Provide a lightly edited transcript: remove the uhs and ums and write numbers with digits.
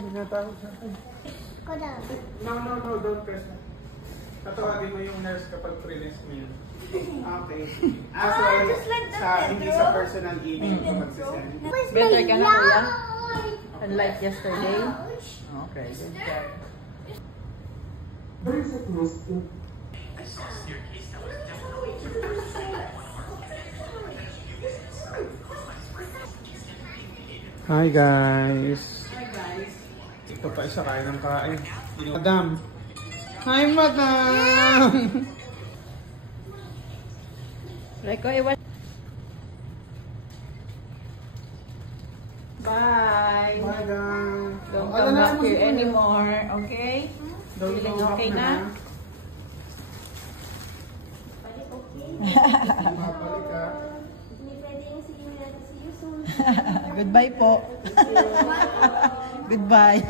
Binatawag sa akin. No, don't press na. Tatawagin mo yung nurse kapag pre-list mo yun. Okay. So, hindi sa personal email ko magsisend. Better ka na, kuya? Unlike yesterday? Okay, good job. Hi guys. Ito pa isa kain ng kain. Madam. Hi madam. Rico, iwan. Bye. Bye guys. Don't come back here anymore, okay? Feeling okay na? Mapalik ka. Goodbye po. Goodbye.